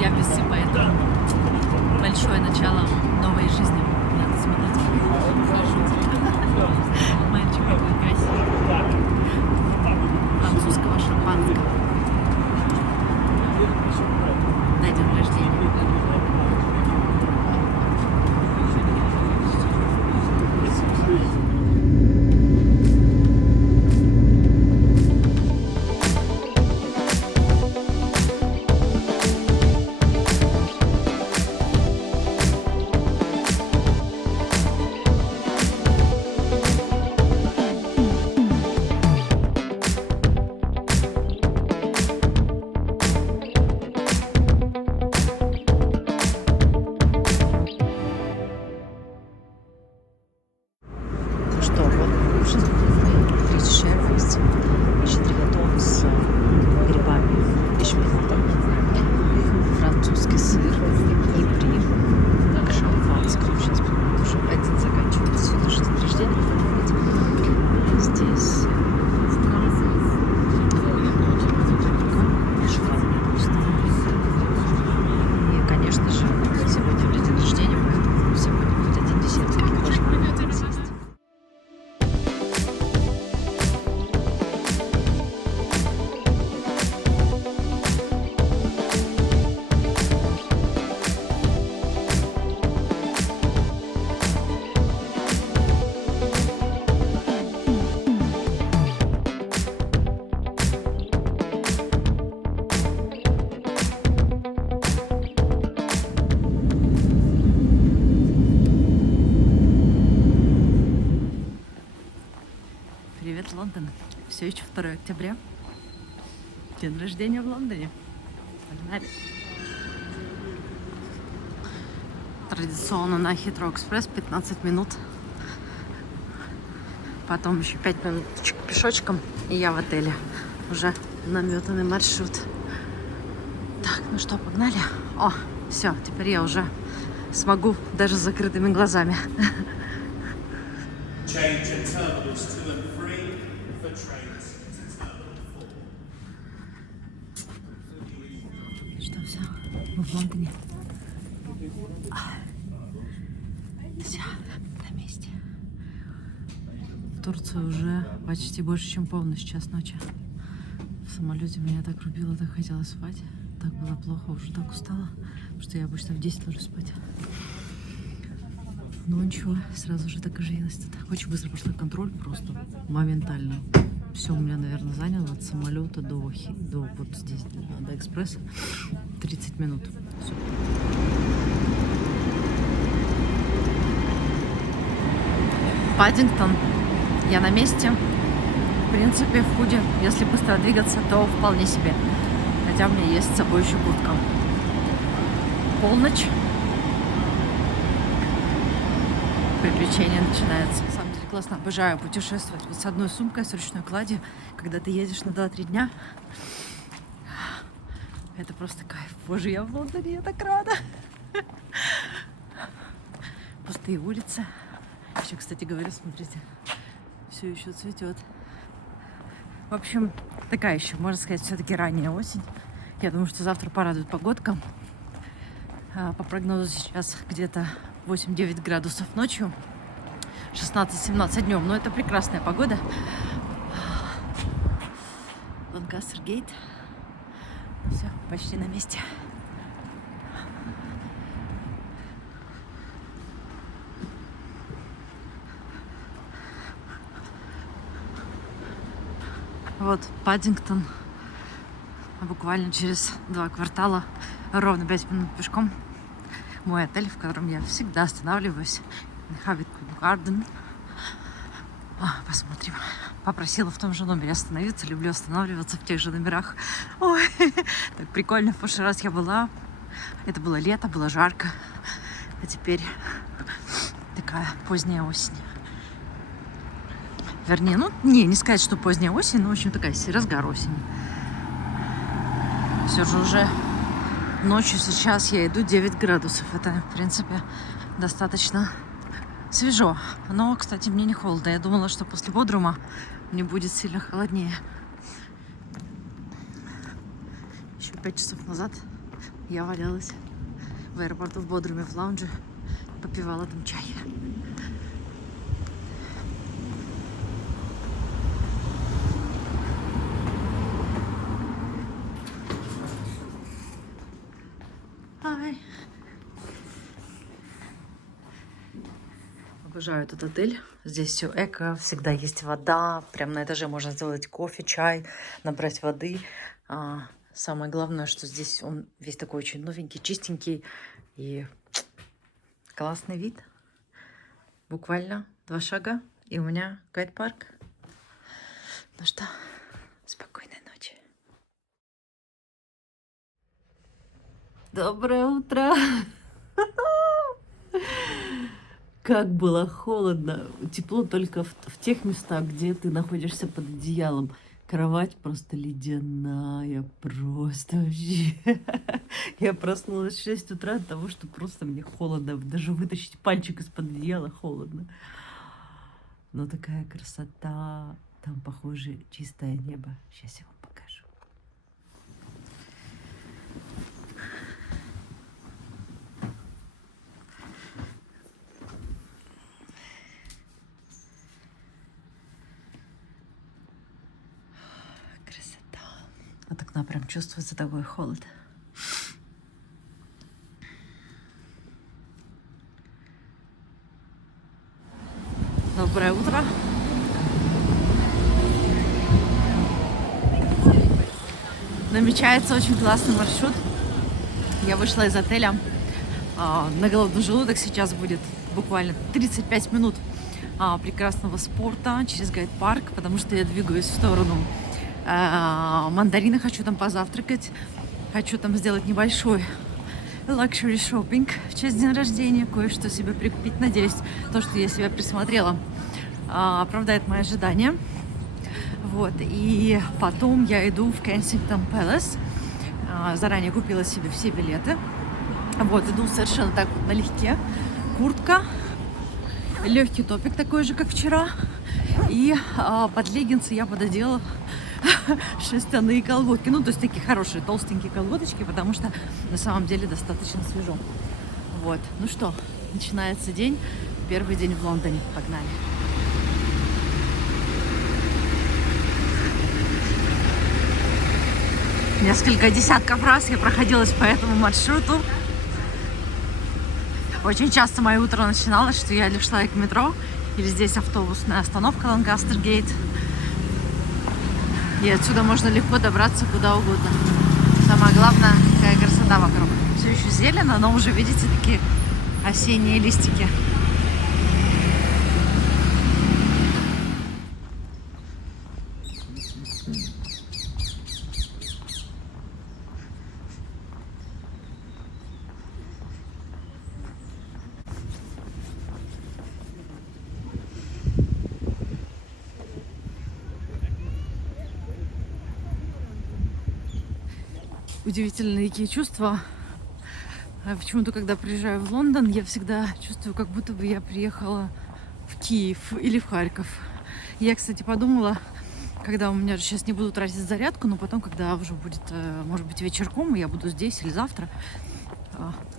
Я весы, поэтому большое начало новой жизни. Надо смотреть, как я ухожу. Мальчик какой красивый. Французского шампанского. На день рождения. Что, вот ужин. Рис шервис, щедригатон с грибами и шпинатом. Французский сыр и бри. К шампанскому. Сейчас уже один заканчивается. Сегодня же день рождения. Здесь и, конечно же, сегодня у меня день рождения, поэтому сегодня хоть один десерт можно съесть. Привет, Лондон. Все еще 2 октября. День рождения в Лондоне. Погнали. Традиционно на Хитроу Экспресс 15 минут. Потом еще 5 минуточек пешочком, и я в отеле. Уже наметанный маршрут. Так, ну что, погнали? О, все, теперь я уже смогу даже с закрытыми глазами. Change at terminals 2 and 3 for trains to terminal 4. Что, все, мы в Лондоне. Все, на месте. В Турции уже почти больше, чем полночь, час ночи. В самолете меня так рубило, так хотела спать. Так было плохо, уже так устала, что я обычно в 10 ложусь спать. Но ничего, сразу же так оживилась тут. Очень быстро прошла контроль, просто моментально. Все у меня, наверное, заняло от самолета до вот здесь, до экспресса 30 минут. Все. Паддингтон. Я на месте. В принципе, в худи, если быстро двигаться, то вполне себе. Хотя у меня есть с собой еще куртка. Полночь. Приключения начинаются. На самом деле классно, обожаю путешествовать вот с одной сумкой, с ручной кладью, когда ты едешь на 2-3 дня. Это просто кайф. Боже, я в Лондоне, я так рада. Пустые улицы. Еще, кстати говоря, смотрите, все еще цветет. В общем, такая еще, можно сказать, все-таки ранняя осень. Я думаю, что завтра порадует погодка. По прогнозу сейчас где-то 8-9 градусов ночью, 16-17 днем. Но это прекрасная погода. Ланкастер-гейт. Все, почти на месте. Вот Паддингтон. Буквально через 2 квартала, ровно 5 минут пешком, мой отель, в котором я всегда останавливаюсь. Inhabit Garden. Посмотрим. Попросила в том же номере остановиться. Люблю останавливаться в тех же номерах. Ой, так прикольно. В прошлый раз я была. Это было лето, было жарко. А теперь такая поздняя осень. Вернее, не сказать, что поздняя осень, но, в общем, такая разгар осени. Все же уже ночью сейчас я иду 9 градусов. Это, в принципе, достаточно свежо. Но, кстати, мне не холодно. Я думала, что после Бодрума мне будет сильно холоднее. Еще 5 часов назад я валялась в аэропорту в Бодруме в лаунже, попивала там чай. Ай. Обожаю этот отель. Здесь все эко, всегда есть вода. Прям на этаже можно сделать кофе, чай, набрать воды. Самое главное, что здесь он весь такой очень новенький, чистенький и классный вид. Буквально 2 шага, и у меня гайд-парк. Ну что, спокойной ночи. Доброе утро! Как было холодно. Тепло только в тех местах, где ты находишься под одеялом. Кровать просто ледяная, просто вообще. Я проснулась в 6 утра от того, что просто мне холодно. Даже вытащить пальчик из-под одеяла холодно. Но такая красота. Там, похоже, чистое небо. Сейчас я вам покажу. От окна прям чувствуется такой холод. Доброе утро. Намечается очень классный маршрут. Я вышла из отеля. На голодный желудок сейчас будет буквально 35 минут прекрасного спорта через гайд-парк, потому что я двигаюсь в сторону мандарины, хочу там позавтракать, хочу там сделать небольшой luxury shopping в честь дня рождения, кое-что себе прикупить, надеюсь, то, что я себе присмотрела, оправдает мои ожидания. Вот, и потом я иду в Kensington Palace, заранее купила себе все билеты, вот, иду совершенно так вот налегке, куртка, легкий топик такой же, как вчера, и под леггинсы я пододела шерстяные колготки. Ну, то есть такие хорошие, толстенькие колготочки, потому что на самом деле достаточно свежо. Вот. Ну что, начинается день. Первый день в Лондоне. Погнали. Несколько десятков раз я проходилась по этому маршруту. Очень часто мое утро начиналось, что я или шла к метро, или здесь автобусная остановка Ланкастер-Гейт. И отсюда можно легко добраться куда угодно. Самое главное, какая красота вокруг. Все еще зелено, но уже, видите, такие осенние листики. Удивительные такие чувства. Почему-то, когда приезжаю в Лондон, я всегда чувствую, как будто бы я приехала в Киев или в Харьков. Я, кстати, подумала, когда у меня сейчас не буду тратить зарядку, но потом, когда уже будет, может быть, вечерком, и я буду здесь или завтра.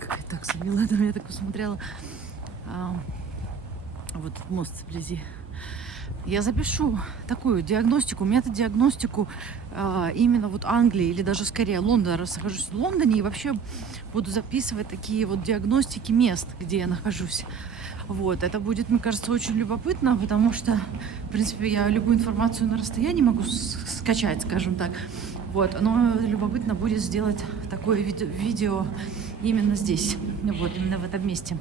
Какая такса милая на меня так посмотрела. Вот этот мост вблизи. Я запишу такую диагностику, метод-диагностику именно вот Англии или даже скорее Лондона, раз нахожусь в Лондоне, и вообще буду записывать такие вот диагностики мест, где я нахожусь. Вот, это будет, мне кажется, очень любопытно, потому что, в принципе, я любую информацию на расстоянии могу скачать, скажем так. Вот, но любопытно будет сделать такое видео именно здесь, вот, именно в этом месте.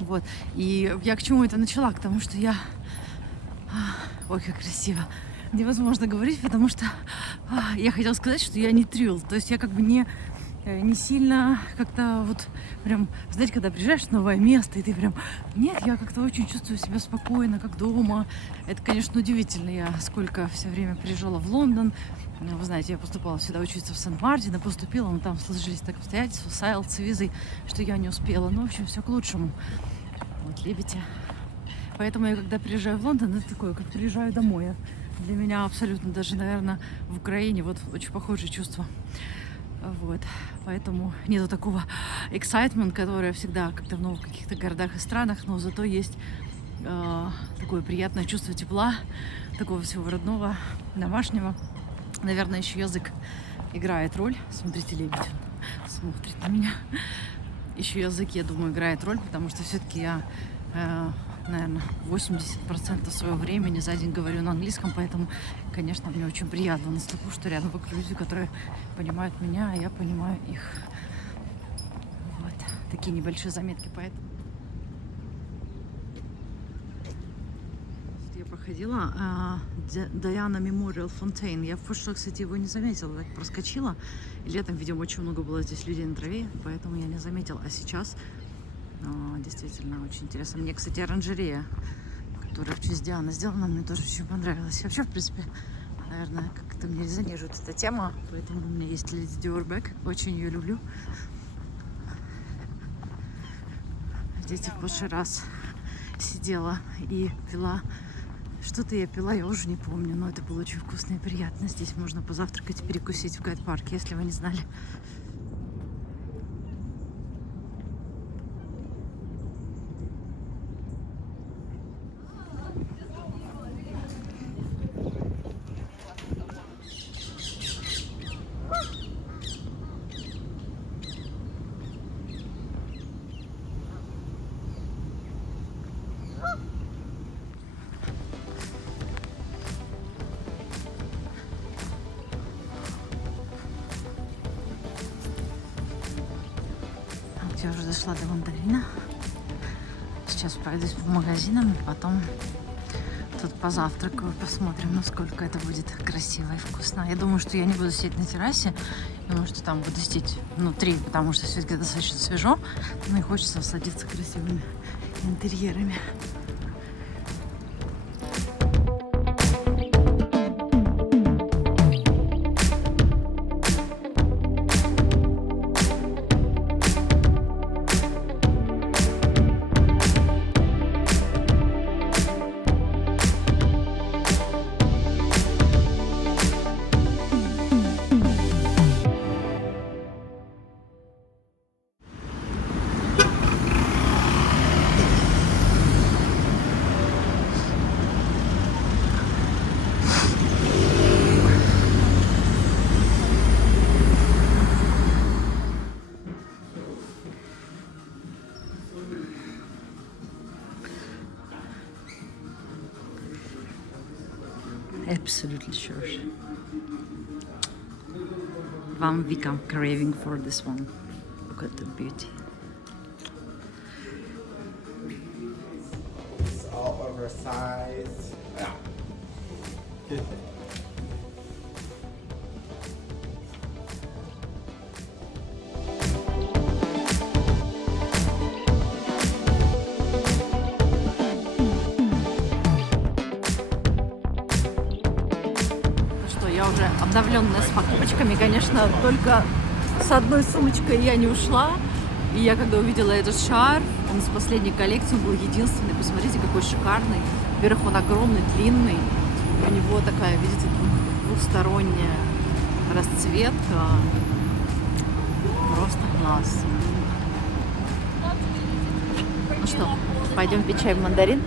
Вот, и я к чему это начала? К тому, что я... Ой, как красиво. Невозможно говорить, потому что я хотела сказать, что я не трилл. То есть я как бы не сильно как-то вот прям, знаете, когда приезжаешь в новое место, и ты прям... Нет, я как-то очень чувствую себя спокойно, как дома. Это, конечно, удивительно. Я сколько все время приезжала в Лондон. Вы знаете, я поступала сюда учиться в Сент-Мартине, поступила, но там сложились так обстоятельства с IELTS визой, что я не успела. Ну, в общем, все к лучшему. Вот, любите. Поэтому я, когда приезжаю в Лондон, это такое, как приезжаю домой. Для меня абсолютно даже, наверное, в Украине вот очень похожие чувства. Вот. Поэтому нету такого excitement, которое всегда как-то в новых каких-то городах и странах, но зато есть такое приятное чувство тепла, такого всего родного, домашнего. Наверное, еще язык играет роль. Смотрите, лебедь смотрит на меня. Еще язык, я думаю, играет роль, потому что все-таки я, наверное, 80% своего времени за день говорю на английском, поэтому, конечно, мне очень приятно на слуху, что рядом вокруг люди, которые понимают меня, а я понимаю их. Вот. Такие небольшие заметки, поэтому. Я проходила Diana Memorial Fountain. Я в прошлом, кстати, его не заметила, так проскочила. И летом, видимо, очень много было здесь людей на траве, поэтому я не заметила. А сейчас действительно очень интересно. Мне, кстати, оранжерея, которая в честь Дианы сделана, мне тоже очень понравилась. Вообще, в принципе, наверное, как-то мне резонирует эта тема, поэтому у меня есть Леди Диорбек. Очень ее люблю. Здесь в прошлый раз сидела и пила. Что-то я пила, я уже не помню, но это было очень вкусно и приятно. Здесь можно позавтракать и перекусить в Гайд-парке, если вы не знали. Я уже дошла до мандарина. Сейчас пройдусь по магазинам, и потом тут позавтракаю, посмотрим, насколько это будет красиво и вкусно. Я думаю, что я не буду сидеть на террасе. Думаю, что там буду сидеть внутри, потому что все-таки достаточно свежо. Ну и хочется насладиться красивыми интерьерами. Absolutely sure. One week I'm craving for this one. Look at the beauty. It's all oversized. Yeah. Я уже обновленная с покупочками, конечно, только с одной сумочкой я не ушла. И я когда увидела этот шарф, он из последней коллекции, он был единственный. Посмотрите, какой шикарный. Во-первых, он огромный, длинный. У него такая, видите, двухсторонняя расцветка. Просто класс. Ну что, пойдем пить чай в мандарин?